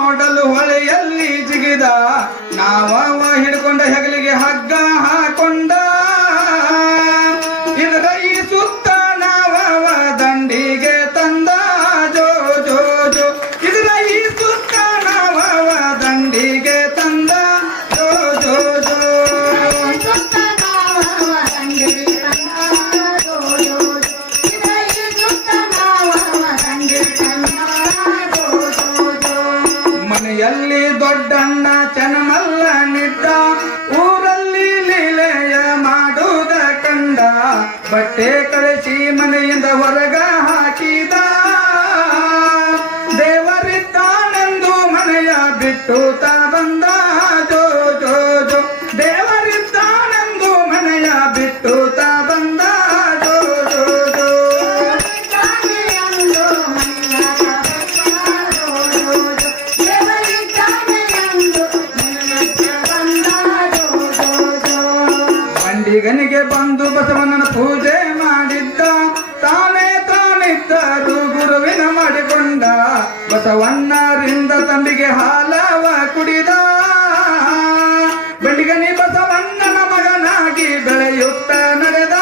ನೋಡಲು ಹೊಳೆಯಲ್ಲಿ ಜಿಗಿದ ನಾವವ ಹಿಡ್ಕೊಂಡ ಹೆಗಲಿಗೆ ಹಗ್ಗ ಹಾಕೊಂಡ ಇದರ ಈ ಸುತ್ತ ನಾವವ ದಂಡಿಗೆ ತಂದ ಜೋ ಜೋ ಜೋ ಇದರ ಈ ಸುತ್ತ ನಾವವ ದಂಡಿಗೆ ತಂದ ಜೋ ಜೋ ಜೋ ಮನೆಯಲ್ಲಿ ದೊಡ್ಡಣ್ಣ ಚನ್ನಮಲ್ಲ ನಿದ್ದ ಊರಲ್ಲಿ ಲೀಲೆಯ ಮಾಡುವುದ ಕಂಡ ಬಟ್ಟೆ ಕಳಿಸಿ ಮನೆಯಿಂದ ಹೊರಗ ಹಾಕಿದ ದೇವರಿದ್ದಾನೆಂದು ಮನೆಯ ಬಿಟ್ಟು ತಾ ಬಂದ ಜೋ ಜೋ ಜೋ ದೇವರಿದ್ದಾನೆಂದು ಮನೆಯ ಬಿಟ್ಟು ತಾ ಬಂದ ಜೋ ಜೋ ಜೋ ಬಂಡಿಗನಿಗೆ ಬಂದು ಬಸವಣ್ಣನ ಪೂಜೆ ಮಾಡಿದ್ದ ತಾನೇ ತಾನಿದ್ದರು ಗುರುವಿನ ಮಾಡಿಕೊಂಡ ಬಸವಣ್ಣರಿಂದ ತಂಬಿಗೆ ಹಾಲವ ಕುಡಿದ ಬಂಡಿಗನಿ ಬಸವಣ್ಣನ ಮಗನಾಗಿ ಬೆಳೆಯುತ್ತ ನಡೆದ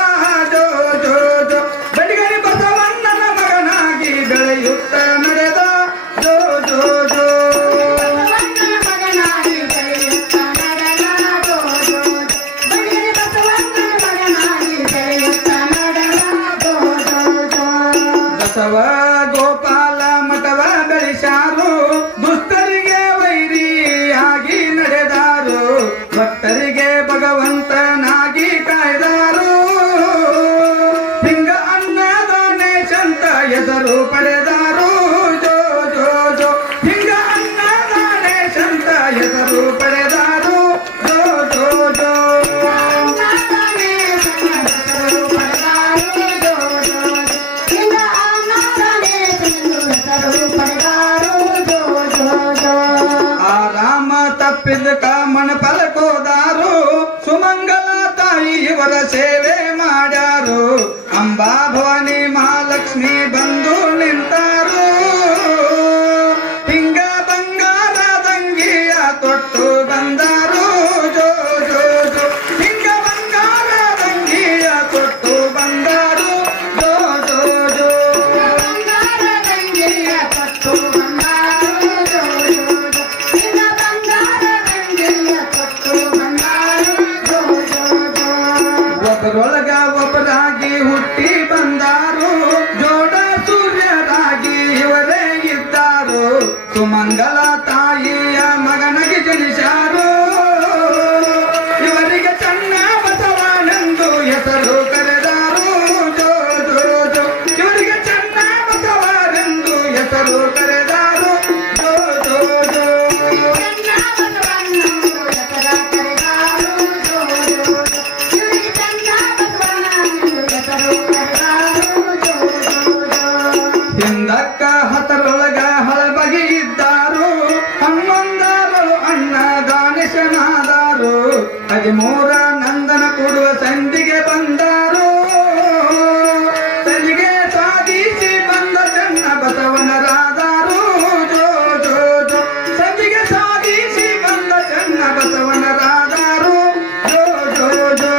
ಜೋ ಜೋ ಜೋ ಬಂಡಿಗನಿ ಬಸವಣ್ಣನ ಮಗನಾಗಿ ಬೆಳೆಯುತ್ತ ನಡೆದ ಜೋ ಜೋ ಜೋ ಬಸವ ಗೋಪಾಲ ಮಠವ ಬೆಳೆಸಾರು ದುಷ್ಟರಿಗೆ ವೈರಿಯಾಗಿ ನಡೆದಾರು ಭಕ್ತರಿಗೆ ಭಗವಂತನಾಗಿ ಕಾಯ್ದಾರು ಹಿಂಗ ಅನ್ನದಾನೆ ಚಂತ ಹೆಸರು ಪಡೆದಾರು ಜೋ ಜೋ ಜೋ ಹಿಂಗ ಅನ್ನದಾನೆ ಚಂತ ಹೆಸರು ಪಡೆದಾರು ಜೋ ಜೋ ಜೋ ಆರಾಮ ತಪ್ಪಿದ ಕಾಮನ ಫಲಕೋದಾರು ಸುಮಂಗಲ ತಾಯಿ ಇವರ ಸೇವೆ ಮಾಡ್ಯಾರು ಅಂಬಾ ಭವಾನಿ ಮಹಾಲಕ್ಷ್ಮಿ ಬಂದು ನಿಂತಾರು ಹಿಂಗ ಬಂಗಾರದಂಗಿಯ ತೊಟ್ಟು ಬಂದಾರು ಜೋ ಜೋ ಜೋ ಹಿಂಗ ಬಂಗಾರದಂಗಿಯ ತೊಟ್ಟು ಬಂದಾರು ಜೋ ಜೋ ಜೋ ಒಬ್ಬರೊಳಗ ಒಬ್ಬರಾಗಿ ಹುಟ್ಟಿ ಬಂದಾರು ಜೋಡ ಸೂರ್ಯರಾಗಿ ಇವರೇ ಇದ್ದಾರು ಸುಮಂಗಲ ತಾಯಿಯ ಮಗನಿಗೆ ಜನಿಸಾರು ಇವರಿಗೆ ಚನ್ನ ಬಸವನೆಂದು ಹೆಸರು ಕರೆದಾರು ಜೋ ಜೋ ಜೋ ಇವರಿಗೆ ಚನ್ನ ಬಸವನೆಂದು ಹೆಸರು ಕರೆದಾರು ಜೋ ಜೋ ಜೋ ಹಿಂದಕ್ಕ ಹತ್ತರೊಳಗ ಹಳಬಗಿ ಇದ್ದಾರು ಹನ್ನೊಂದರಳು ಅಣ್ಣ ದಾನಿಶನಾದಾರು 13 ನಂದನ ಕೊಡುವ ಸಂಧಿಗೆ ಬಂದಾರು ಸಂಧಿಗೆ ಸಾಧಿಸಿ ಬಂದ ಚನ್ನ ಬಸವನರಾದಾರು ಜೋ ಜೋ ಜೋ ಸಂಧಿಗೆ ಸಾಧಿಸಿ ಬಂದ ಚನ್ನ ಬಸವನರಾದಾರು ಜೋ ಜೋ ಜೋ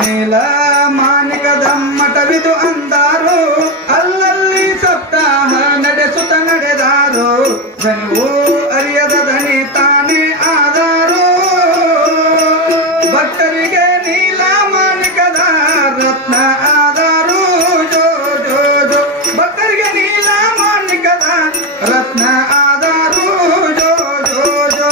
ನೀಲ ಮಾನಿಕದ ಮಠವಿದು ಅಂದಾರು ಅಲ್ಲಲ್ಲಿ ಸಪ್ತಾಹ ನಡೆಸುತ್ತ ನಡೆದಾರು ಧನಿವು ಅರಿಯದ ಧನಿ ತಾನೇ ಆದಾರು ಭಕ್ತರಿಗೆ ನೀಲ ಮಾನಿಕದ ರತ್ನ ಆದಾರು ಜೋ ಜೋ ಜೋ ಭಕ್ತರಿಗೆ ನೀಲ ಮಾನಿಕದ ರತ್ನ ಆದಾರು ಜೋ ಜೋ ಜೋ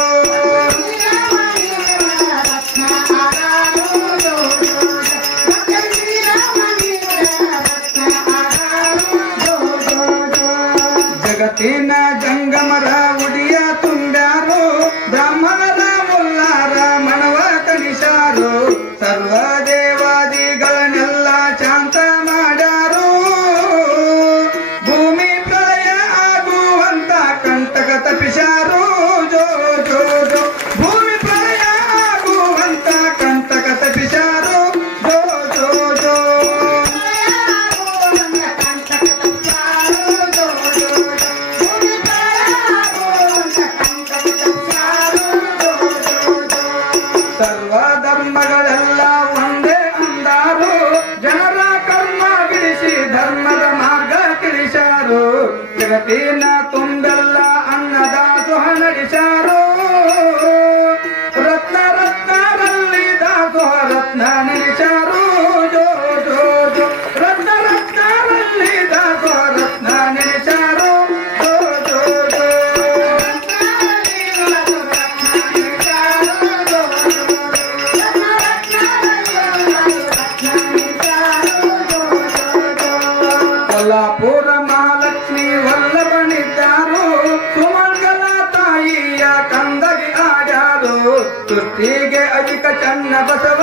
ಜಗತ್ತಿನ ಜಂಗಮರ ಉಡಿಯ ತುಂಬ್ಯಾರು ಬ್ರಾಹ್ಮಣರ ಮುಲ್ಲಾರ ಮಣವ ಕನಿಸಾರು ಸರ್ವ ದೇವಾದಿಗಳನ್ನೆಲ್ಲ ಶಾಂತ ಮಾಡ್ಯಾರು ಭೂಮಿ ಪ್ರಳಯ ಆಗುವಂತ ಕಂಟಕ ತಪ್ಪಿಸಾರು ಜೋ ಜೋ ಜೋ ಭೂಮಿ ಪ್ರಳಯ ಆಗುವಂತ ಕಂಟಕ ಸರ್ವ ಧರ್ಮಗಳೆಲ್ಲ ಒಂದೇ ಅಂದಾರು ಜನರ ಕರ್ಮ ಬಿಡಿಸಿ ಧರ್ಮದ ಮಾರ್ಗ ತಿಳಿಸಾರು ಜಗತ್ತಿನ ತುಂಬೆಲ್ಲ ಅನ್ನದಾಸೋಹ ನಡೆಸಾರು ರತ್ನ ರತ್ನರಲ್ಲಿ ದಾಸೋಹ ರತ್ನ ನೆನೆಸಾರು ಜೋ ಜೋ ಜೋ ರತ್ನ ರತ್ನರಲ್ಲಿ ದಾಸೋಹ ರತ್ನ ನೆನೆಸಾರು ಜೋ ಜೋ ಜೋ ಕೊಲ್ಲಾಪುರ ಮಹಾಲಕ್ಷ್ಮಿ ವಲ್ಲಭನಿದ್ದಾರು ಸುಮಂಗಲ ತಾಯಿಯ ಕಂದಗಿ ಆಡ್ಯಾರು ಸೃಷ್ಟಿಗೆ ಅಧಿಕ ಚನ್ನ ಬಸವ